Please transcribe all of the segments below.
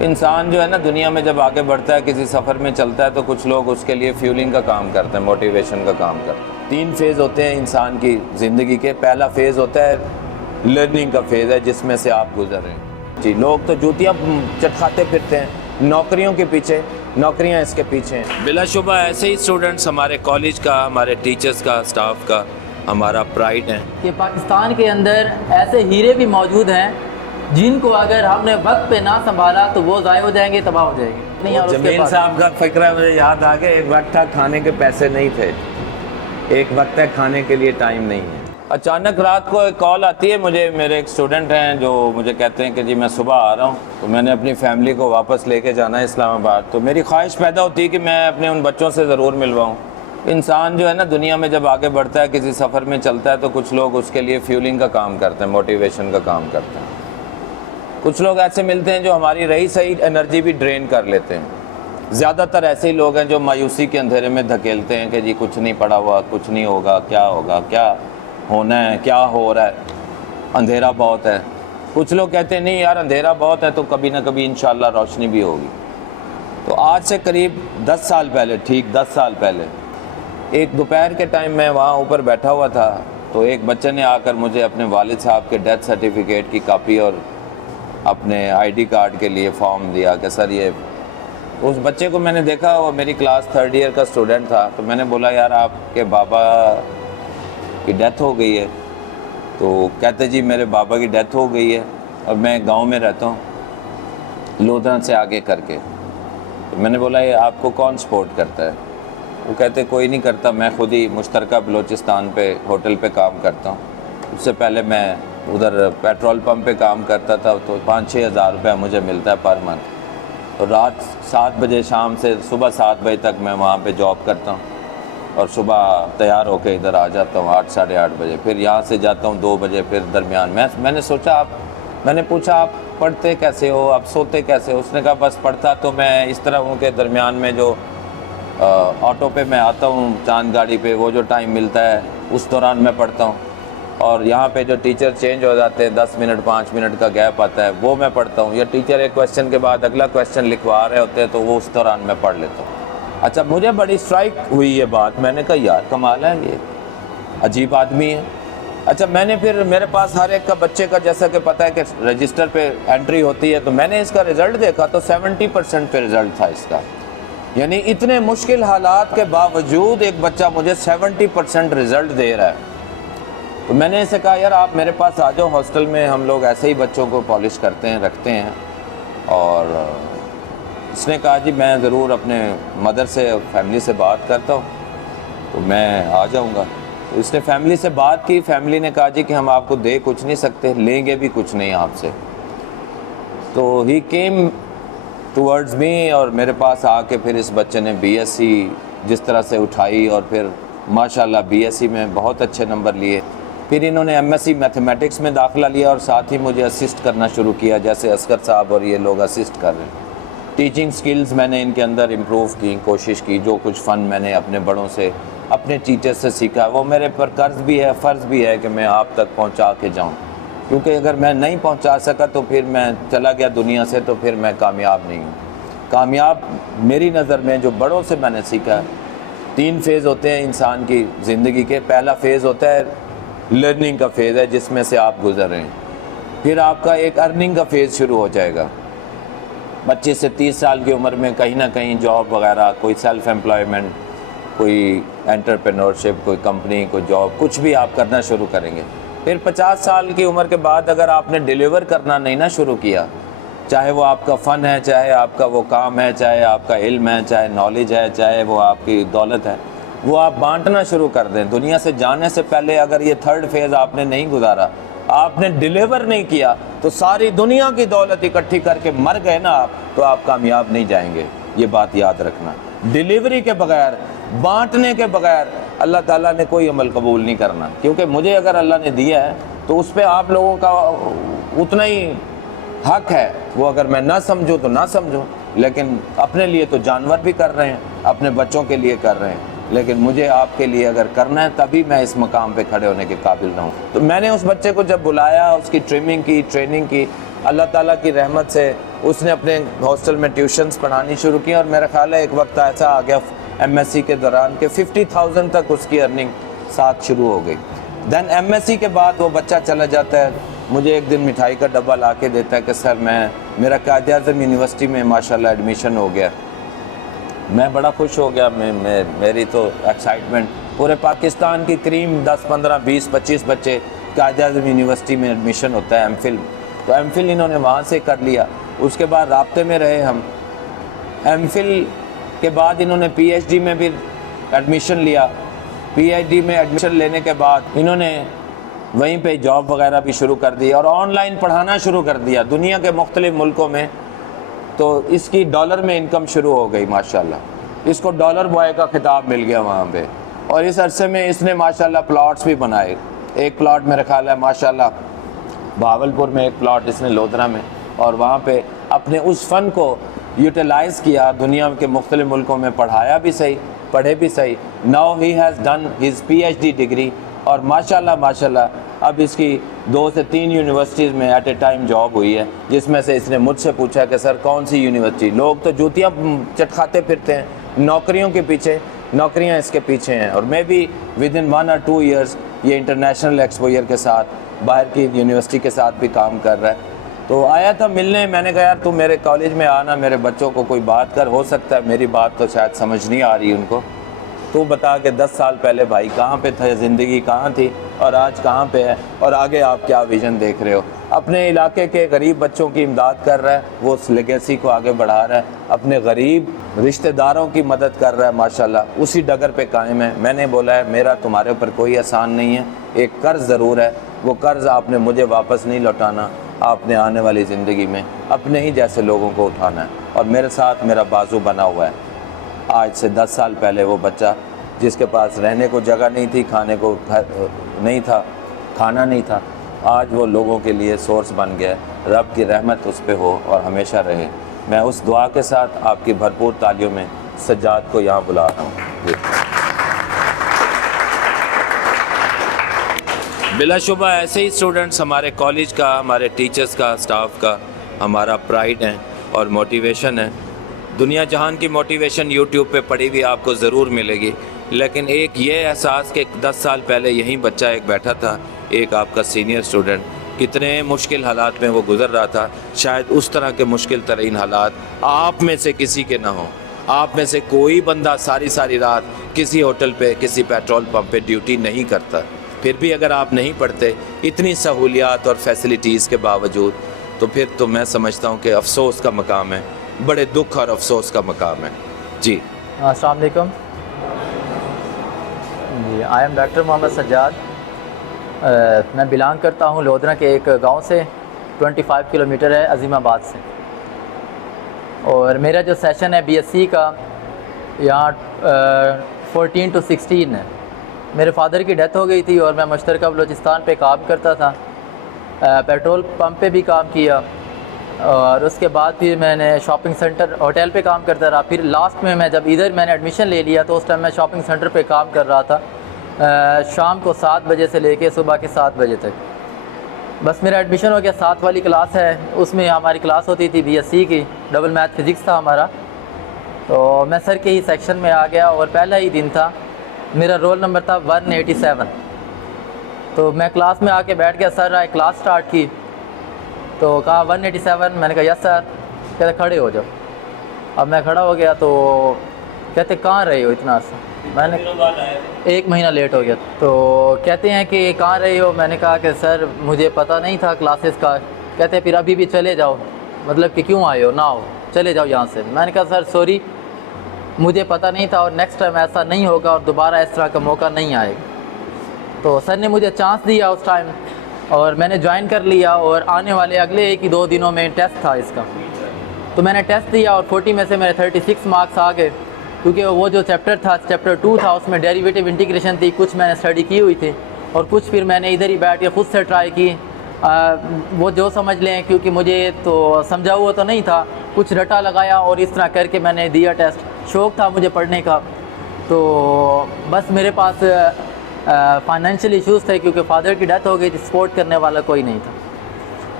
انسان جو ہے نا دنیا میں جب آگے بڑھتا ہے، کسی سفر میں چلتا ہے، تو کچھ لوگ اس کے لیے فیولنگ کا کام کرتے ہیں، موٹیویشن کا کام کرتے ہیں۔ 3 فیز ہوتے ہیں انسان کی زندگی کے۔ پہلا فیز ہوتا ہے لرننگ کا فیز ہے، جس میں سے آپ گزر رہے ہیں۔ جی، لوگ تو جوتیاں چٹکھاتے پھرتے ہیں نوکریوں کے پیچھے، نوکریاں اس کے پیچھے ہیں۔ بلا شبہ ایسے ہی اسٹوڈنٹس ہمارے کالج کا، ہمارے ٹیچرز کا، اسٹاف کا ہمارا پرائڈ ہے کہ پاکستان کے اندر ایسے ہیرے بھی موجود ہیں جن کو اگر ہم نے وقت پہ نہ سنبھالا تو وہ ضائع ہو جائیں گے، تباہ ہو جائیں گے۔ جمیل صاحب کا فکرہ مجھے یاد آ گیا، ایک وقت تھا کھانے کے پیسے نہیں تھے، ایک وقت ہے کھانے کے لیے ٹائم نہیں ہے۔ اچانک رات کو ایک کال آتی ہے مجھے، میرے ایک اسٹوڈنٹ ہیں جو مجھے کہتے ہیں کہ جی میں صبح آ رہا ہوں، تو میں نے اپنی فیملی کو واپس لے کے جانا ہے اسلام آباد، تو میری خواہش پیدا ہوتی ہے کہ میں اپنے ان بچوں سے ضرور ملواؤں۔ انسان جو ہے نا دنیا میں جب آگے بڑھتا ہے، کسی سفر میں چلتا ہے، تو کچھ لوگ اس کے لیے فیولنگ کا کام کرتے ہیں، موٹیویشن کا کام کرتے ہیں۔ کچھ لوگ ایسے ملتے ہیں جو ہماری رہی صحیح انرجی بھی ڈرین کر لیتے ہیں۔ زیادہ تر ایسے ہی لوگ ہیں جو مایوسی کے اندھیرے میں دھکیلتے ہیں کہ جی کچھ نہیں پڑا ہوا، کچھ نہیں ہوگا، کیا ہونا ہے، کیا ہو رہا ہے، اندھیرا بہت ہے۔ کچھ لوگ کہتے ہیں نہیں یار اندھیرا بہت ہے تو کبھی نہ کبھی انشاءاللہ روشنی بھی ہوگی۔ تو آج سے قریب 10 سال پہلے، ٹھیک 10 سال پہلے، ایک دوپہر کے ٹائم میں وہاں اوپر بیٹھا ہوا تھا، تو ایک بچے نے آ کر مجھے اپنے والد صاحب کے ڈیتھ سرٹیفکیٹ کی کاپی اور اپنے آئی ڈی کارڈ کے لیے فارم دیا کہ سر یہ، اس بچے کو میں نے دیکھا، وہ میری کلاس 3rd ایئر کا اسٹوڈنٹ تھا، تو میں نے بولا یار آپ کے بابا کی ڈیتھ ہو گئی ہے؟ تو کہتے جی میرے بابا کی ڈیتھ ہو گئی ہے اور میں گاؤں میں رہتا ہوں لودھران سے آگے کر کے۔ تو میں نے بولا یہ آپ کو کون سپورٹ کرتا ہے؟ وہ کہتے کوئی نہیں کرتا، میں خود ہی مشترکہ بلوچستان پہ ہوٹل پہ کام کرتا ہوں، اس سے پہلے میں ادھر پیٹرول پمپ پہ کام کرتا تھا، تو 5-6 ہزار روپے مجھے ملتا ہے پر منتھ، تو رات 7 بجے شام سے صبح 7 بجے تک میں وہاں پہ جاب کرتا ہوں، اور صبح تیار ہو کے ادھر آ جاتا ہوں 8 ساڑھے 8 بجے، پھر یہاں سے جاتا ہوں 2 بجے، پھر درمیان میں نے سوچا میں نے پوچھا آپ پڑھتے کیسے ہو، آپ سوتے کیسے ہو؟ اس نے کہا بس پڑھتا تو میں اس طرح ہوں کہ درمیان میں جو آٹو پہ میں آتا ہوں چاند گاڑی پہ، وہ جو ٹائم ملتا ہے اس دوران میں پڑھتا ہوں، اور یہاں پہ جو ٹیچر چینج ہو جاتے ہیں 10 منٹ 5 منٹ کا گیپ آتا ہے وہ میں پڑھتا ہوں، یا ٹیچر ایک کویسچن کے بعد اگلا کویسچن لکھوا رہے ہوتے ہیں تو وہ اس دوران میں پڑھ لیتا ہوں۔ اچھا مجھے بڑی اسٹرائک ہوئی یہ بات، میں نے کہا یار کمال ہے، یہ عجیب آدمی ہے۔ اچھا میں نے پھر میرے پاس ہر ایک کا بچے کا جیسا کہ پتہ ہے کہ رجسٹر پہ انٹری ہوتی ہے، تو میں نے اس کا رزلٹ دیکھا تو 70% پہ رزلٹ تھا اس کا، یعنی اتنے مشکل حالات کے باوجود ایک بچہ مجھے 70% رزلٹ دے رہا ہے۔ تو میں نے اسے کہا یار آپ میرے پاس آ جاؤ، ہاسٹل میں ہم لوگ ایسے ہی بچوں کو پالش کرتے ہیں، رکھتے ہیں، اور اس نے کہا جی میں ضرور اپنے مدر سے فیملی سے بات کرتا ہوں تو میں آ جاؤں گا۔ تو اس نے فیملی سے بات کی، فیملی نے کہا جی کہ ہم آپ کو دے کچھ نہیں سکتے، لیں گے بھی کچھ نہیں آپ سے۔ تو ہی کیم ٹورڈز می، اور میرے پاس آ کے پھر اس بچے نے بی ایس سی جس طرح سے اٹھائی، اور پھر ماشاءاللہ بی ایس سی میں بہت اچھے نمبر لیے، پھر انہوں نے ایم ایس سی میتھمیٹکس میں داخلہ لیا، اور ساتھ ہی مجھے اسسٹ کرنا شروع کیا، جیسے اصغر صاحب اور یہ لوگ اسسٹ کر رہے ہیں۔ ٹیچنگ سکلز میں نے ان کے اندر امپروو کی، کوشش کی، جو کچھ فن میں نے اپنے بڑوں سے، اپنے ٹیچر سے سیکھا، وہ میرے پر قرض بھی ہے، فرض بھی ہے کہ میں آپ تک پہنچا کے جاؤں، کیونکہ اگر میں نہیں پہنچا سکا تو پھر میں چلا گیا دنیا سے، تو پھر میں کامیاب نہیں ہوں۔ کامیاب میری نظر میں جو بڑوں سے میں نے سیکھا ہے، 3 فیز ہوتے ہیں انسان کی زندگی کے۔ پہلا فیز ہوتا ہے لرننگ کا فیز ہے، جس میں سے آپ گزر رہے ہیں۔ پھر آپ کا ایک ارننگ کا فیز شروع ہو جائے گا، 25 سے 30 سال کی عمر میں کہیں نہ کہیں جاب وغیرہ، کوئی سیلف امپلائمنٹ، کوئی انٹرپرینورشپ، کوئی کمپنی، کوئی جاب، کچھ بھی آپ کرنا شروع کریں گے۔ پھر 50 سال کی عمر کے بعد اگر آپ نے ڈیلیور کرنا نہیں نہ شروع کیا، چاہے وہ آپ کا فن ہے، چاہے آپ کا وہ کام ہے، چاہے آپ کا علم ہے، چاہے نالج ہے، چاہے وہ آپ کی دولت ہے، وہ آپ بانٹنا شروع کر دیں۔ دنیا سے جانے سے پہلے اگر یہ 3rd فیز آپ نے نہیں گزارا، آپ نے ڈیلیور نہیں کیا، تو ساری دنیا کی دولت اکٹھی کر کے مر گئے نا آپ، تو آپ کامیاب نہیں جائیں گے۔ یہ بات یاد رکھنا، ڈیلیوری کے بغیر، بانٹنے کے بغیر اللہ تعالیٰ نے کوئی عمل قبول نہیں کرنا، کیونکہ مجھے اگر اللہ نے دیا ہے تو اس پہ آپ لوگوں کا اتنا ہی حق ہے، وہ اگر میں نہ سمجھوں تو نہ سمجھوں، لیکن اپنے لیے تو جانور بھی کر رہے ہیں، اپنے بچوں کے لیے کر رہے ہیں، لیکن مجھے آپ کے لیے اگر کرنا ہے تبھی میں اس مقام پہ کھڑے ہونے کے قابل رہوں۔ تو میں نے اس بچے کو جب بلایا، اس کی ٹریننگ کی، اللہ تعالیٰ کی رحمت سے اس نے اپنے ہاسٹل میں ٹیوشنز پڑھانی شروع کی اور میرا خیال ہے ایک وقت ایسا آ گیا ایم ایس سی کے دوران کہ 50,000 تک اس کی ارننگ ساتھ شروع ہو گئی. دین ایم ایس سی کے بعد وہ بچہ چلا جاتا ہے, مجھے ایک دن مٹھائی کا ڈبہ لا کے دیتا ہے کہ سر میرا قائد اعظم یونیورسٹی میں ماشاءاللہ ایڈمیشن ہو گیا. میں بڑا خوش ہو گیا, میری تو ایکسائٹمنٹ, پورے پاکستان کی کریم 10 15 20 25 بچے قائد اعظم یونیورسٹی میں ایڈمیشن ہوتا ہے ایم فل, تو ایم فل انہوں نے وہاں سے کر لیا. اس کے بعد رابطے میں رہے ہم. ایم فل کے بعد انہوں نے پی ایچ ڈی میں بھی ایڈمیشن لیا. پی ایچ ڈی میں ایڈمیشن لینے کے بعد انہوں نے وہیں پہ جاب وغیرہ بھی شروع کر دی اور آن لائن پڑھانا شروع کر دیا دنیا کے مختلف ملکوں میں. تو اس کی ڈالر میں انکم شروع ہو گئی ماشاءاللہ. اس کو ڈالر بوائے کا خطاب مل گیا وہاں پہ, اور اس عرصے میں اس نے ماشاءاللہ پلاٹس بھی بنائے. ایک پلاٹ میرا خیال ہے ماشاءاللہ بہاولپور میں, ایک پلاٹ اس نے لودھرا میں, اور وہاں پہ اپنے اس فن کو یوٹیلائز کیا, دنیا کے مختلف ملکوں میں پڑھایا بھی صحیح, پڑھے بھی صحیح. Now he has done his P H D degree, اور ماشاءاللہ اب اس کی 2 سے 3 یونیورسٹیز میں ایٹ اے ٹائم جاب ہوئی ہے, جس میں سے اس نے مجھ سے پوچھا کہ سر کون سی یونیورسٹی. لوگ تو جوتیاں چٹکھاتے پھرتے ہیں نوکریوں کے پیچھے, نوکریاں اس کے پیچھے ہیں, اور میں بھی ود ان 1 or 2 years یہ انٹرنیشنل ایکسپوئر کے ساتھ باہر کی یونیورسٹی کے ساتھ بھی کام کر رہا ہے. تو آیا تھا ملنے, میں نے کہا یار تو میرے کالج میں آنا, میرے بچوں کو کوئی بات کر, ہو سکتا ہے میری بات تو شاید سمجھ نہیں آ رہی ان کو, تو بتا کہ 10 سال پہلے بھائی کہاں پہ تھے, زندگی کہاں تھی اور آج کہاں پہ ہے, اور آگے آپ کیا ویژن دیکھ رہے ہو. اپنے علاقے کے غریب بچوں کی امداد کر رہا ہے, وہ اس لیگیسی کو آگے بڑھا رہا ہے, اپنے غریب رشتہ داروں کی مدد کر رہا ہے ماشاءاللہ, اسی ڈگر پہ قائم ہے. میں نے بولا ہے میرا تمہارے اوپر کوئی احسان نہیں ہے, ایک قرض ضرور ہے, وہ قرض آپ نے مجھے واپس نہیں لوٹانا, آپ نے آنے والی زندگی میں اپنے ہی جیسے لوگوں کو اٹھانا ہے, اور میرے ساتھ میرا بازو بنا ہوا ہے. آج سے 10 سال پہلے وہ بچہ جس کے پاس رہنے کو جگہ نہیں تھی, کھانے کو نہیں تھا, کھانا نہیں تھا, آج وہ لوگوں کے لیے سورس بن گیا. رب کی رحمت اس پہ ہو اور ہمیشہ رہے. میں اس دعا کے ساتھ آپ کی بھرپور تالیوں میں سجاد کو یہاں بلا رہا ہوں. بلا شبہ ایسے ہی اسٹوڈنٹس ہمارے کالج کا, ہمارے ٹیچرز کا, اسٹاف کا ہمارا پرائڈ ہیں اور موٹیویشن ہے. دنیا جہان کی موٹیویشن یوٹیوب پہ پڑی ہوئی آپ کو ضرور ملے گی, لیکن ایک یہ احساس کہ 10 سال پہلے یہیں بچہ ایک بیٹھا تھا, ایک آپ کا سینئر اسٹوڈنٹ, کتنے مشکل حالات میں وہ گزر رہا تھا. شاید اس طرح کے مشکل ترین حالات آپ میں سے کسی کے نہ ہوں. آپ میں سے کوئی بندہ ساری رات کسی ہوٹل پہ, کسی پیٹرول پمپ پہ ڈیوٹی نہیں کرتا. پھر بھی اگر آپ نہیں پڑھتے اتنی سہولیات اور فیسلٹیز کے باوجود, تو پھر تو میں سمجھتا ہوں کہ افسوس کا مقام ہے, بڑے دکھ اور افسوس کا مقام ہے. جی السلام علیکم. جی آئی ایم ڈاکٹر محمد سجاد. میں بلانگ کرتا ہوں لودھرا کے ایک گاؤں سے, 25 کلومیٹر ہے عظیم آباد سے, اور میرا جو سیشن ہے بی ایس سی کا یہاں 14 to 16 ہے. میرے فادر کی ڈیتھ ہو گئی تھی اور میں مشترکہ بلوچستان پہ کام کرتا تھا, پیٹرول پمپ پہ بھی کام کیا, اور اس کے بعد پھر میں نے شاپنگ سینٹر ہوٹل پہ کام کرتا رہا. پھر لاسٹ میں جب ادھر میں نے ایڈمیشن لے لیا تو اس ٹائم میں شاپنگ سینٹر پہ کام کر رہا تھا, شام کو 7 بجے سے لے کے صبح کے 7 بجے تک. بس میرا ایڈمیشن ہو گیا, 7 والی کلاس ہے, اس میں ہماری کلاس ہوتی تھی بی ایس سی کی, ڈبل میتھ فزکس تھا ہمارا. تو میں سر کے ہی سیکشن میں آ گیا اور پہلا ہی دن تھا, میرا رول نمبر تھا 187. تو میں کلاس میں آ کے بیٹھ گیا, سر آئے کلاس سٹارٹ کی تو کہا 187, میں نے کہا یس سر. کہتے کھڑے ہو جاؤ. اب میں کھڑا ہو گیا تو کہتے کہاں رہے ہو اتنا عرصہ. میں نے 1 مہینہ لیٹ ہو گیا. تو کہتے ہیں کہ کہاں رہے ہو. میں نے کہا کہ سر مجھے پتہ نہیں تھا کلاسز کا. کہتے پھر ابھی بھی چلے جاؤ, مطلب کہ کیوں آئے ہو, نہ ہو چلے جاؤ یہاں سے. میں نے کہا سر سوری, مجھے پتہ نہیں تھا اور نیکسٹ ٹائم ایسا نہیں ہوگا اور دوبارہ اس طرح کا موقع نہیں آئے گا. تو سر نے مجھے چانس دیا اس ٹائم اور میں نے جوائن کر لیا, اور آنے والے اگلے 1 یا 2 دنوں میں ٹیسٹ تھا اس کا. تو میں نے ٹیسٹ دیا اور 40 میں سے میرے 36 مارکس آ گئے, کیونکہ وہ جو چیپٹر تھا, چیپٹر 2 تھا, اس میں ڈیریویٹیو انٹیگریشن تھی, کچھ میں نے اسٹڈی کی ہوئی تھی اور کچھ پھر میں نے ادھر ہی بیٹھ کے خود سے ٹرائی کی. وہ جو سمجھ لیں, کیونکہ مجھے تو سمجھا ہوا تو نہیں تھا, کچھ رٹا لگایا اور اس طرح کر کے میں نے دیا ٹیسٹ. شوق تھا مجھے پڑھنے کا. تو بس میرے پاس فائنینشیل ایشوز تھے کیونکہ فادر کی ڈیتھ ہو گئی تھی, سپورٹ کرنے والا کوئی نہیں تھا.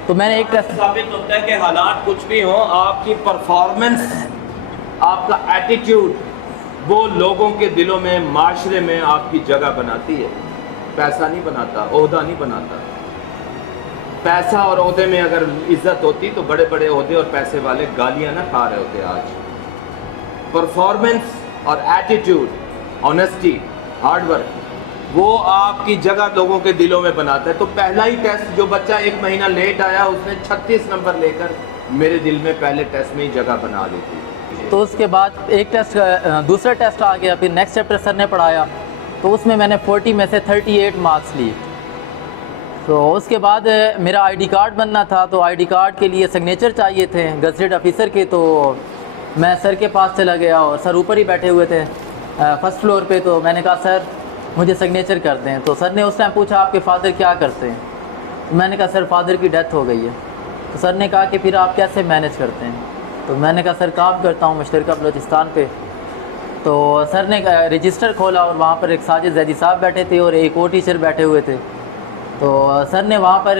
تو میں نے ایک ٹیسٹ ثابت ہوتا ہے کہ حالات کچھ بھی ہوں، آپ کی پرفارمنس، آپ کا ایٹیٹیوڈ وہ لوگوں کے دلوں میں، معاشرے میں آپ کی جگہ بناتی ہے، پیسہ نہیں بناتا، عہدہ نہیں بناتا۔ پیسہ اور عہدے میں اگر عزت ہوتی تو بڑے بڑے عہدے اور پیسے والے گالیاں نہ کھا رہے ہوتے آج۔ پرفارمنس اور ایٹیٹیوڈ، آنیسٹی، ہارڈ ورک، وہ آپ کی جگہ لوگوں کے دلوں میں بناتا ہے۔ تو پہلا ہی ٹیسٹ جو بچہ 1 مہینہ لیٹ آیا، اس نے 36 نمبر لے کر میرے دل میں پہلے ٹیسٹ میں ہی جگہ بنا لی تھی۔ تو اس کے بعد ایک ٹیسٹ، دوسرا ٹیسٹ آ گیا، پھر نیکسٹ چیپٹر سر نے پڑھایا، تو اس میں میں نے 40 میں سے 38 مارکس لیے۔ تو اس کے بعد میرا آئی ڈی کارڈ بننا تھا، تو آئی ڈی کارڈ کے لیے سگنیچر چاہیے تھے گزٹڈ آفیسر کے، تو میں سر کے پاس چلا گیا اور سر اوپر ہی بیٹھے ہوئے تھے فرسٹ فلور پہ۔ تو میں نے کہا سر مجھے سگنیچر کر دیں۔ تو سر نے اس ٹائم پوچھا آپ کے فادر کیا کرتے ہیں؟ میں نے کہا سر فادر کی ڈیتھ ہو گئی ہے۔ تو سر نے کہا کہ پھر آپ کیسے مینیج کرتے ہیں؟ تو میں نے کہا سر کام کرتا ہوں مشترکہ بلوچستان پہ۔ تو سر نے رجسٹر کھولا اور وہاں پر ایک ساجد زیدی صاحب بیٹھے تھے اور ایک اور ٹیچر بیٹھے ہوئے تھے۔ تو سر نے وہاں پر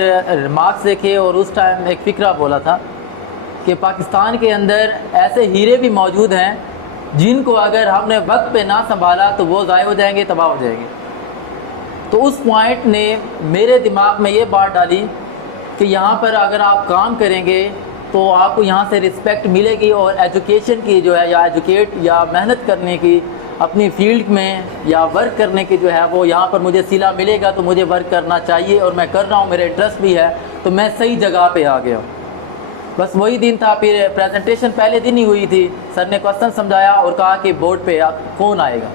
مارکس دیکھے اور اس ٹائم ایک فقرہ بولا تھا کہ پاکستان کے اندر ایسے ہیرے بھی موجود ہیں جن کو اگر ہم نے وقت پہ نہ سنبھالا تو وہ ضائع ہو جائیں گے، تباہ ہو جائیں گے۔ تو اس پوائنٹ نے میرے دماغ میں یہ بات ڈالی کہ یہاں پر اگر آپ کام کریں گے تو آپ کو یہاں سے رسپیکٹ ملے گی، اور ایجوکیشن کی جو ہے، یا ایجوکیٹ یا محنت کرنے کی اپنی فیلڈ میں یا ورک کرنے کی جو ہے وہ یہاں پر مجھے صلہ ملے گا، تو مجھے ورک کرنا چاہیے، اور میں کر رہا ہوں، میرا انٹرسٹ بھی ہے، تو میں صحیح جگہ پہ آ گیا ہوں۔ بس وہی دن تھا۔ پھر پریزنٹیشن پہلے دن ہی ہوئی تھی، سر نے کوسچن سمجھایا اور کہا کہ بورڈ پہ کون آئے گا۔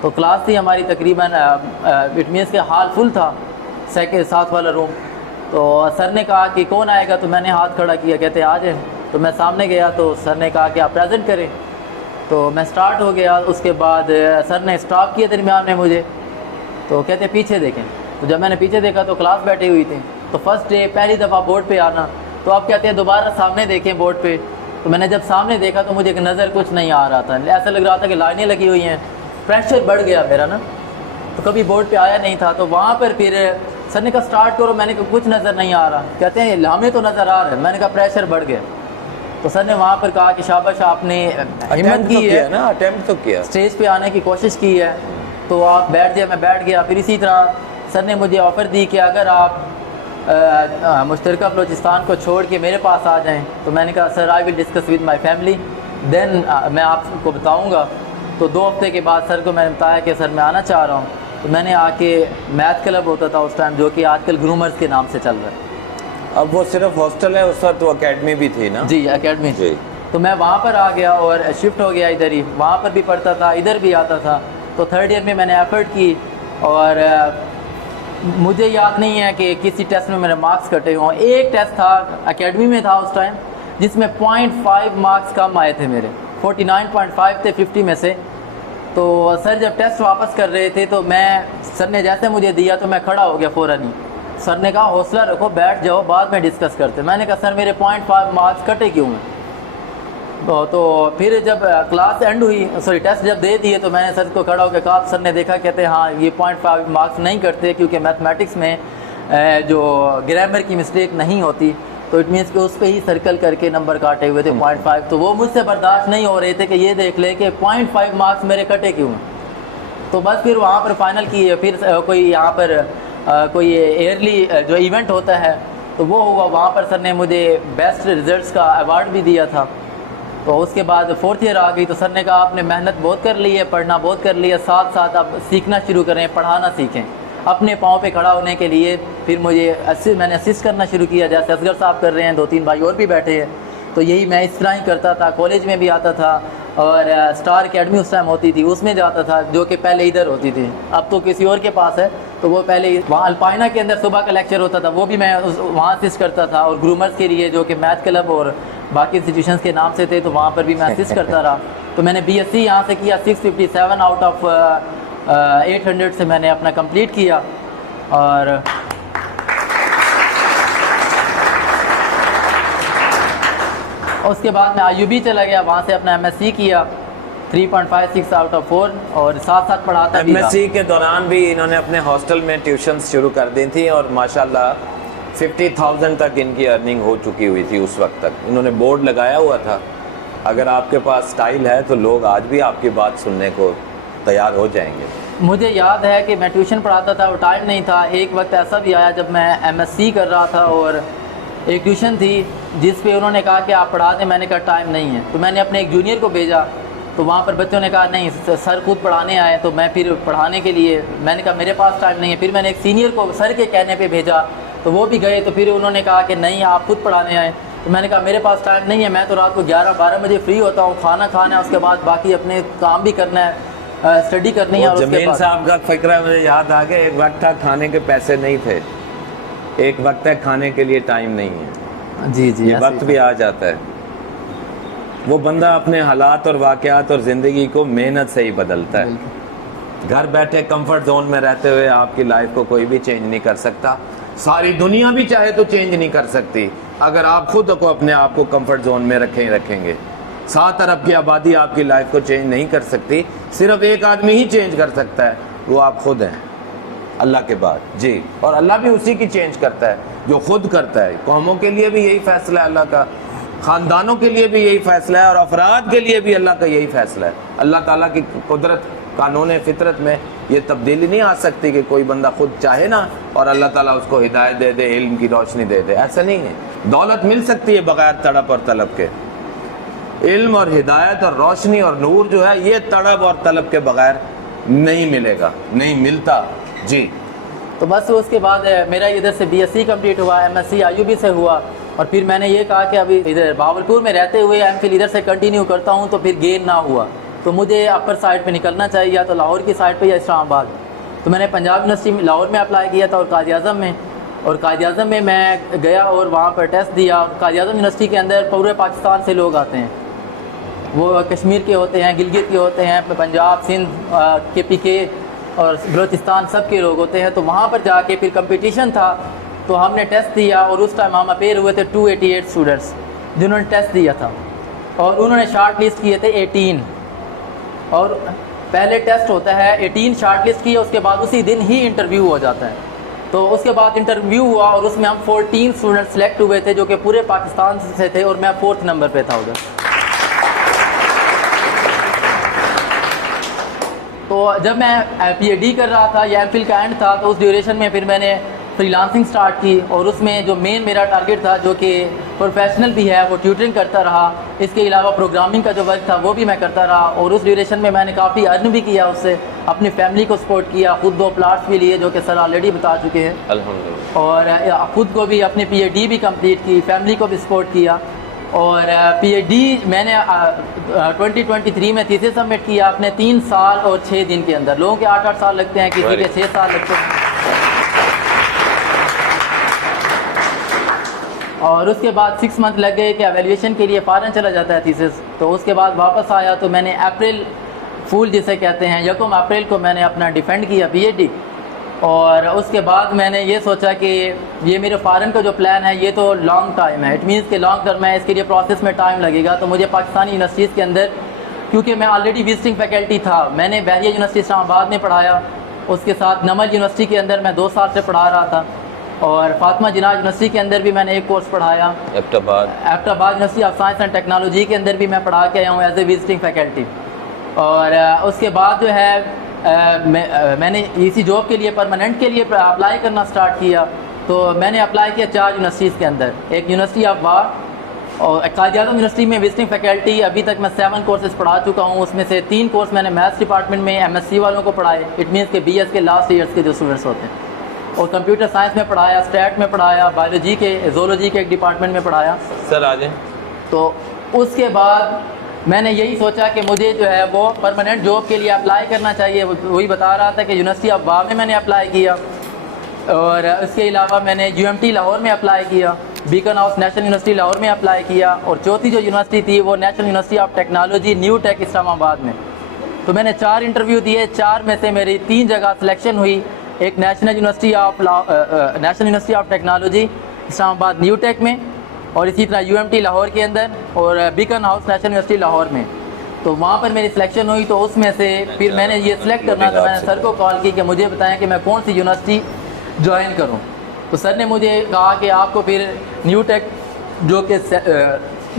تو کلاس تھی ہماری تقریباً اٹ مینس کہ ہال فل تھا، ساتھ والا روم۔ تو سر نے کہا کہ کون آئے گا، تو میں نے ہاتھ کھڑا کیا، کہتے آ جائیں۔ تو میں سامنے گیا تو سر نے کہا کہ آپ پریزنٹ کریں۔ تو میں سٹارٹ ہو گیا۔ اس کے بعد سر نے سٹاپ کیا درمیان میں مجھے، تو کہتے پیچھے دیکھیں۔ تو جب میں نے پیچھے دیکھا تو کلاس بیٹھی ہوئی تھی۔ تو فرسٹ ڈے پہلی دفعہ بورڈ پہ آنا، تو آپ کہتے ہیں دوبارہ سامنے دیکھیں بورڈ پہ۔ تو میں نے جب سامنے دیکھا تو مجھے نظر کچھ نہیں آ رہا تھا، ایسا لگ رہا تھا کہ لائنیں لگی ہوئی ہیں، پریشر بڑھ گیا میرا نا، تو کبھی بورڈ پہ آیا نہیں تھا۔ تو وہاں پر پھر سر نے کہا سٹارٹ کرو، میں نے کہا کچھ نظر نہیں آ رہا، کہتے ہیں ہمیں تو نظر آ رہا ہے، میں نے کہا پریشر بڑھ گیا۔ تو سر نے وہاں پر کہا کہ شاباش آپ نے ہمت کی ہے نا، اٹیمپٹ تو کیا، اسٹیج پہ آنے کی کوشش کی ہے، تو آپ بیٹھ جائے۔ میں بیٹھ گیا۔ پھر اسی طرح سر نے مجھے آفر دی کہ اگر آپ مشترکہ بلوچستان کو چھوڑ کے میرے پاس آ جائیں، تو میں نے کہا sir I will discuss with my family then میں آپ کو بتاؤں گا۔ تو 2 ہفتے کے بعد سر کو میں نے بتایا کہ سر میں آنا چاہ رہا ہوں۔ تو میں نے آ کے میتھ کلب ہوتا تھا اس ٹائم، جو کہ آج کل گرومرز کے نام سے چل رہا ہے۔ اب وہ صرف ہاسٹل ہے، اس وقت وہ اکیڈمی بھی تھی نا؟ جی اکیڈمی جی۔ تو میں وہاں پر آ گیا اور شفٹ ہو گیا ادھر ہی، وہاں پر بھی پڑھتا تھا، ادھر بھی آتا تھا۔ تو 3rd ایئر میں میں نے ایفرٹ کی، اور مجھے یاد نہیں ہے کہ کسی ٹیسٹ میں میرے مارکس کٹے ہوں۔ ایک ٹیسٹ تھا اکیڈمی میں تھا اس ٹائم، جس میں 0.5 مارکس کم آئے تھے میرے، 49.5 تھے 50 میں سے۔ تو سر جب ٹیسٹ واپس کر رہے تھے تو سر نے جیسے مجھے دیا تو میں کھڑا ہو گیا فوراً ہی۔ سر نے کہا حوصلہ رکھو، بیٹھ جاؤ، بعد میں ڈسکس کرتے۔ میں نے کہا سر میرے 0.5 مارکس کٹے کیوں ہیں؟ تو پھر جب کلاس اینڈ ہوئی، ٹیسٹ جب دے دیے، تو میں نے سر کو کھڑا ہو کے کہا، سر نے دیکھا، کہتے ہیں ہاں یہ 0.5 مارکس نہیں کرتے، کیونکہ میتھمیٹکس میں جو گرامر کی مسٹیک نہیں ہوتی، تو اٹ مینس کہ اس پہ ہی سرکل کر کے نمبر کاٹے ہوئے تھے 0.5۔ تو وہ مجھ سے برداشت نہیں ہو رہے تھے کہ یہ دیکھ لے کہ 0.5 مارکس میرے کٹے کیوں ہیں۔ تو بس پھر وہاں پر فائنل کی، پھر کوئی یہاں پر کوئی ایئرلی جو ایونٹ ہوتا ہے تو وہ ہوا، وہاں پر سر نے مجھے بیسٹ ریزلٹس کا ایوارڈ بھی دیا تھا۔ تو اس کے بعد 4th ایئر آ گئی، تو سر نے کہا آپ نے محنت بہت کر لی ہے، پڑھنا بہت کر لی ہے، ساتھ ساتھ اب سیکھنا شروع کریں، پڑھانا سیکھیں اپنے پاؤں پہ کھڑا ہونے کے لیے۔ پھر میں نے اسسٹ کرنا شروع کیا، جیسے اصغر صاحب کر رہے ہیں، 2-3 بھائی اور بھی بیٹھے ہیں۔ تو یہی میں اس طرح ہی کرتا تھا، کالج میں بھی آتا تھا، اور اسٹار اکیڈمی اس ٹائم ہوتی تھی، اس میں جاتا تھا، جو کہ پہلے ادھر ہوتی تھی، اب تو کسی اور کے پاس ہے۔ تو وہ پہلے وہاں الپائنا کے اندر صبح کا لیکچر ہوتا تھا، وہ بھی میں وہاں اسسٹ کرتا تھا، اور گرومرز کے لیے جو کہ میتھ کلب اور باقی انسٹیٹیوشنس کے نام سے تھے، تو وہاں پر بھی میں اسسٹ کرتا رہا۔ تو میں نے BSc یہاں سے کیا، 657 آؤٹ آف 800 سے میں نے اپنا کمپلیٹ کیا۔ اور اس کے بعد میں IUB چلا گیا، وہاں سے اپنا MSc کیا، 3.56 آؤٹ آف 4، اور ساتھ ساتھ پڑھاتا بھی رہا۔ MSc کے دوران بھی انہوں نے اپنے ہاسٹل میں ٹیوشنز شروع کر دی تھیں، اور ماشاءاللہ 50,000 تک ان کی ارننگ ہو چکی ہوئی تھی اس وقت تک. انہوں نے بورڈ لگایا ہوا تھا. اگر آپ کے پاس سٹائل ہے تو لوگ آج بھی آپ کی بات سننے کو تیار ہو جائیں گے. مجھے یاد ہے کہ میں ٹیوشن پڑھاتا تھا اور ٹائم نہیں تھا. ایک وقت ایسا بھی آیا جب میں MSc کر رہا تھا اور ایک ٹیوشن تھی جس پہ انہوں نے کہا کہ آپ پڑھا دیں. میں نے کہا ٹائم نہیں ہے, تو میں نے اپنے ایک جونیئر کو بھیجا. تو وہاں پر بچوں نے کہا نہیں سر خود پڑھانے آئے. تو میں پھر پڑھانے کے لیے میں نے کہا میرے پاس ٹائم نہیں ہے. پھر میں نے ایک سینئر کو سر کے کہنے پہ بھیجا تو وہ بھی گئے. تو پھر انہوں نے کہا کہ نہیں آپ خود پڑھانے آئے. تو میں نے کہا میرے پاس ٹائم نہیں ہے, میں تو رات کو 11-12 بجے فری ہوتا ہوں, کھانا کھانا ہے, اس کے بعد باقی اپنے کام بھی کرنا ہے, اسٹڈی کرنی ہے. اور اس کے جمیل بعد صاحب کا فکرہ مجھے یاد آ گیا. ایک وقت تھا کھانے کے پیسے نہیں تھے, ایک وقت ہے کھانے کے لیے ٹائم نہیں ہے. جی جی یہ وقت بھی آ جاتا ہے. وہ بندہ اپنے حالات اور واقعات اور زندگی کو محنت سے ہی بدلتا ہے. گھر بیٹھے کمفرٹ زون میں رہتے ہوئے آپ کی لائف کو کوئی بھی چینج نہیں کر سکتا. ساری دنیا بھی چاہے تو چینج نہیں کر سکتی اگر آپ خود کو اپنے آپ کو کمفرٹ زون میں رکھیں گے. 7 ارب کی آبادی آپ کی لائف کو چینج نہیں کر سکتی. صرف ایک آدمی ہی چینج کر سکتا ہے, وہ آپ خود ہیں اللہ کے بعد. جی, اور اللہ بھی اسی کی چینج کرتا ہے جو خود کرتا ہے. قوموں کے لیے بھی یہی فیصلہ ہے اللہ کا, خاندانوں کے لیے بھی یہی فیصلہ ہے, اور افراد کے لیے بھی اللہ کا یہی فیصلہ ہے. اللہ تعالیٰ کی قدرت قانون فطرت میں یہ تبدیلی نہیں آ سکتی کہ کوئی بندہ خود چاہے نا اور اللہ تعالیٰ اس کو ہدایت دے دے, علم کی روشنی دے دے. ایسا نہیں ہے. دولت مل سکتی ہے بغیر تڑپ اور طلب کے. علم اور ہدایت اور روشنی اور نور جو ہے یہ تڑپ اور طلب کے بغیر نہیں ملے گا, نہیں ملتا. جی, تو بس اس کے بعد میرا ادھر سے BSc کمپلیٹ ہوا, MSc IUB سے ہوا. اور پھر میں نے یہ کہا کہ ابھی ادھر بہاولپور میں رہتے ہوئے MPhil ادھر سے کنٹینیو کرتا ہوں تو پھر گین نہ ہوا, تو مجھے اپر سائڈ پہ نکلنا چاہیے, یا تو لاہور کی سائڈ پہ یا اسلام آباد. تو میں نے پنجاب یونیورسٹی میں لاہور میں اپلائی کیا تھا اور قائد اعظم میں. اور قائد اعظم میں گیا اور وہاں پر ٹیسٹ دیا. قائد اعظم یونیورسٹی کے اندر پورے پاکستان سے لوگ آتے ہیں. وہ کشمیر کے ہوتے ہیں, گلگت کے ہوتے ہیں, پنجاب, سندھ, KPK اور بلوچستان سب کے لوگ ہوتے ہیں. تو وہاں پر جا کے پھر کمپٹیشن تھا, تو ہم نے ٹیسٹ دیا اور اس ٹائم ہم اپیئر ہوئے تھے 288 اسٹوڈنٹس جنہوں نے ٹیسٹ دیا تھا, اور انہوں نے شارٹ لسٹ کیے تھے 18. اور پہلے ٹیسٹ ہوتا ہے 18 شارٹ لسٹ کیے, اس کے بعد اسی دن ہی انٹرویو ہو جاتا ہے. تو اس کے بعد انٹرویو ہوا اور اس میں ہم 14 اسٹوڈنٹ سلیکٹ ہوئے تھے جو کہ پورے پاکستان سے تھے, اور میں 4تھ نمبر پہ تھا ادھر. تو جب میں PhD کر رہا تھا یا MPhil کا اینڈ تھا, تو اس ڈیوریشن میں پھر میں نے فری لانسنگ سٹارٹ کی, اور اس میں جو مین میرا ٹارگیٹ تھا جو کہ پروفیشنل بھی ہے وہ ٹیوٹرنگ کرتا رہا. اس کے علاوہ پروگرامنگ کا جو ورک تھا وہ بھی میں کرتا رہا, اور اس ڈیوریشن میں نے کافی ارن بھی کیا اس سے, اپنی فیملی کو سپورٹ کیا, خود 2 پلاٹس بھی لیے جو کہ سر آلریڈی بتا چکے ہیں الحمدللہ, اور خود کو بھی اپنی PhD بھی کمپلیٹ کی, فیملی کو بھی سپورٹ کیا. اور PhD میں نے 2023 میں تیسرے سبمٹ کیا اپنے 3 سال اور 6 دن کے اندر. لوگوں کے 8-8 سال لگتے ہیں, کسی کے 6 سال لگتے ہیں. اور اس کے بعد 6 منتھ لگ گئے کہ ایویلیویشن کے لیے فارن چلا جاتا ہے تھیسس. تو اس کے بعد واپس آیا تو میں نے اپریل فول جسے کہتے ہیں 1 اپریل کو میں نے اپنا ڈیفینڈ کیا PhD. اور اس کے بعد میں نے یہ سوچا کہ یہ میرے فارن کا جو پلان ہے یہ تو لانگ ٹائم ہے, اٹ مینس کہ لانگ ٹرم ہے, اس کے لیے پروسیس میں ٹائم لگے گا. تو مجھے پاکستانی یونیورسٹیز کے اندر, کیونکہ میں آلریڈی وزٹنگ فیکلٹی تھا, میں نے بحریہ یونیورسٹی اسلام آباد میں پڑھایا, اس کے ساتھ نمل یونیورسٹی کے اندر میں 2 سال سے پڑھا رہا تھا, اور فاطمہ جناح یونیورسٹی کے اندر بھی میں نے ایک کورس پڑھایا, ایبٹ آباد university of science and technology کے اندر بھی میں پڑھا کے آیا ہوں ایز اے وزٹنگ فیکلٹی. اور اس کے بعد جو ہے میں نے اسی جاب کے لیے پرماننٹ کے لیے اپلائی کرنا سٹارٹ کیا. تو میں نے اپلائی کیا 4 یونیورسٹیز کے اندر, ایک یونیورسٹی آف وار, اور قائد اعظم یونیورسٹی میں وزٹنگ فیکلٹی ابھی تک میں 7 کورسز پڑھا چکا ہوں. اس میں سے 3 کورس میں نے میتھس ڈپارٹمنٹ میں MSc والوں کو پڑھائے, اٹ مینس کہ BS کے لاسٹ ایئرس کے جو اسٹوڈنٹس ہوتے ہیں, اور کمپیوٹر سائنس میں پڑھایا, اسٹیٹ میں پڑھایا, بایولوجی کے زولوجی کے ایک ڈپارٹمنٹ میں پڑھایا. سر آ جائیں. تو اس کے بعد میں نے یہی سوچا کہ مجھے جو ہے وہ پرماننٹ جاب کے لیے اپلائی کرنا چاہیے. وہی بتا رہا تھا کہ یونیورسٹی آف وار میں نے اپلائی کیا, اور اس کے علاوہ میں نے UMT لاہور میں اپلائی کیا, Beacon house national university Lahore میں اپلائی کیا, اور چوتھی جو یونیورسٹی تھی وہ national university of technology new tech Islamabad میں. تو میں نے 4 انٹرویو دیے, 4 میں سے میری 3 جگہ سلیکشن ہوئی, ایک نیشنل یونیورسٹی آف ٹیکنالوجی اسلام آباد نیو ٹیک میں, اور اسی طرح UMT لاہور کے اندر, اور bacon house national university Lahore میں. تو وہاں پر میری سلیکشن ہوئی. تو اس میں سے پھر میں نے یہ سلیکٹ کرنا تھا, میں نے سر کو کال کی کہ مجھے بتائیں کہ میں کون سی یونیورسٹی جوائن کروں. تو سر نے مجھے کہا کہ آپ کو پھر نیو ٹیک جو کہ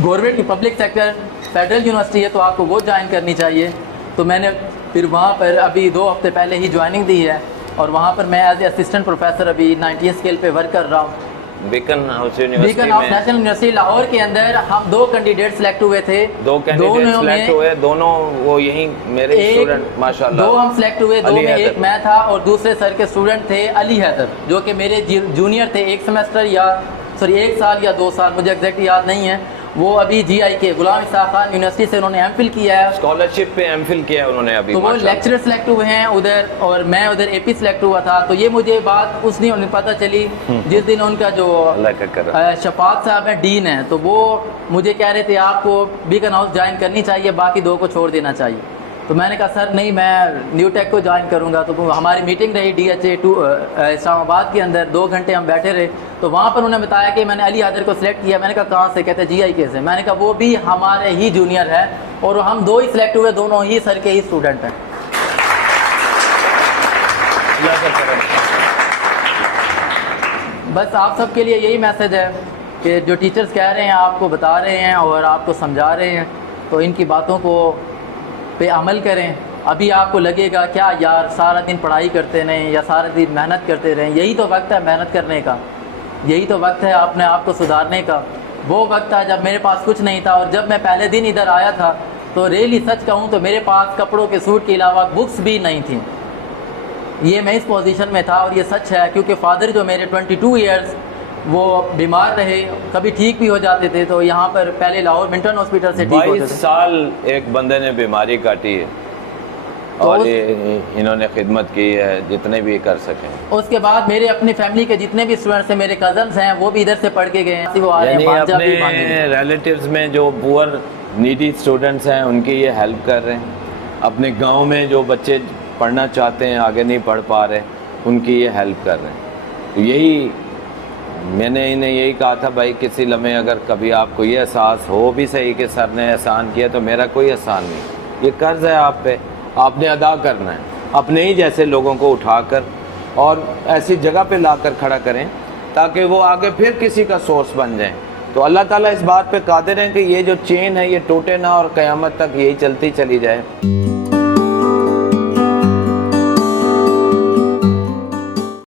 گورنمنٹ کی پبلک سیکٹر فیڈرل یونیورسٹی ہے تو آپ کو وہ جوائن کرنی چاہیے. تو میں نے پھر وہاں پر ابھی 2 ہفتے پہلے ہی جوائننگ دی ہے اور وہاں پر میں ایز اے اسسٹنٹ پروفیسر ابھی 90 اسکیل پہ ورک کر رہا ہوں. Beaconhouse Beacon University House میں نیشنل یونیورسٹی لاہور کے اندر ہم 2 کینڈیڈیٹ سلیکٹ ہوئے تھے. 2 کینڈیڈیٹ سلیکٹ ہوئے, دونوں وہ یہیں میرے اسٹوڈنٹ ماشاءاللہ. 2 ہم سلیکٹ ہوئے, 2 میں ایک میں تھا اور دوسرے سر کے اسٹوڈنٹ تھے علی حیدر جو کہ میرے جونیئر تھے 1 سیمسٹر یا 1 سال یا 2 سال مجھے ایگزیکٹ یاد نہیں ہے. وہ ابھی جی آئی کے غلام اسحاق خان یونیورسٹی سے انہوں نے ایم فل کیا ہے, اسکالرشپ پہ ایم فل کیا ہے انہوں نے ابھی. تو وہ لیکچرر سلیکٹ ہوئے ہیں ادھر اور میں ادھر اے پی سلیکٹ ہوا تھا. تو یہ مجھے بات اس دن پتہ چلی جس دن ان کا جو شفاعت صاحب ہیں ڈین ہیں, تو وہ مجھے کہہ رہے تھے آپ کو بیکن ہاؤس جوائن کرنی چاہیے, باقی 2 کو چھوڑ دینا چاہیے. تو میں نے کہا سر نہیں میں نیو ٹیک کو جوائن کروں گا. تو ہماری میٹنگ رہی ڈی ایچ اے 2 اسلام آباد کے اندر, 2 گھنٹے ہم بیٹھے رہے. تو وہاں پر انہوں نے بتایا کہ میں نے علی حیدر کو سلیکٹ کیا. میں نے کہا کہاں سے؟ کہتے جی آئی کے سے. میں نے کہا وہ بھی ہمارے ہی جونیئر ہے اور ہم 2 ہی سلیکٹ ہوئے, دونوں ہی سر کے ہی اسٹوڈنٹ ہیں. بس آپ سب کے لیے یہی میسج ہے کہ جو ٹیچرز کہہ رہے ہیں آپ کو بتا رہے ہیں اور آپ کو سمجھا رہے ہیں تو ان کی باتوں کو پہ عمل کریں. ابھی آپ کو لگے گا کیا یار سارا دن پڑھائی کرتے رہیں یا سارا دن محنت کرتے رہیں, یہی تو وقت ہے محنت کرنے کا, یہی تو وقت ہے اپنے آپ کو سدھارنے کا. وہ وقت تھا جب میرے پاس کچھ نہیں تھا اور جب میں پہلے دن ادھر آیا تھا تو ریئلی سچ کہوں تو میرے پاس کپڑوں کے سوٹ کے علاوہ بکس بھی نہیں تھیں. یہ میں اس پوزیشن میں تھا اور یہ سچ ہے کیونکہ فادر جو میرے 22 ایئرز وہ بیمار رہے, کبھی ٹھیک بھی ہو جاتے تھے. تو یہاں پر پہلے لاہور منٹن ہاسپٹل سے ٹھیک ہوتے تھے. 22 سال ایک بندے نے بیماری کاٹی ہے اور انہوں نے خدمت کی ہے جتنے بھی کر سکیں. اس کے بعد میرے اپنی فیملی کے جتنے بھی اسٹوڈنٹس ہیں, میرے کزنس ہیں, وہ بھی ادھر سے پڑھ کے گئے ہیں. وہ آ رہے ہیں یعنی بانجا بھی اپنے ریلیٹیوز میں جو پور نیڈی اسٹوڈنٹس ہیں ان کی یہ ہیلپ کر رہے ہیں. اپنے گاؤں میں جو بچے پڑھنا چاہتے ہیں آگے نہیں پڑھ پا رہے ان کی یہ ہیلپ کر رہے ہیں. تو یہی میں نے انہیں یہی کہا تھا بھائی کسی لمحے اگر کبھی آپ کو یہ احساس ہو بھی صحیح کہ سر نے احسان کیا تو میرا کوئی احسان نہیں, یہ قرض ہے آپ پہ, آپ نے ادا کرنا ہے. اپنے ہی جیسے لوگوں کو اٹھا کر اور ایسی جگہ پہ لا کر کھڑا کریں تاکہ وہ آگے پھر کسی کا سورس بن جائیں. تو اللہ تعالیٰ اس بات پہ قادر ہیں کہ یہ جو چین ہے یہ ٹوٹے نہ اور قیامت تک یہی چلتی چلی جائے.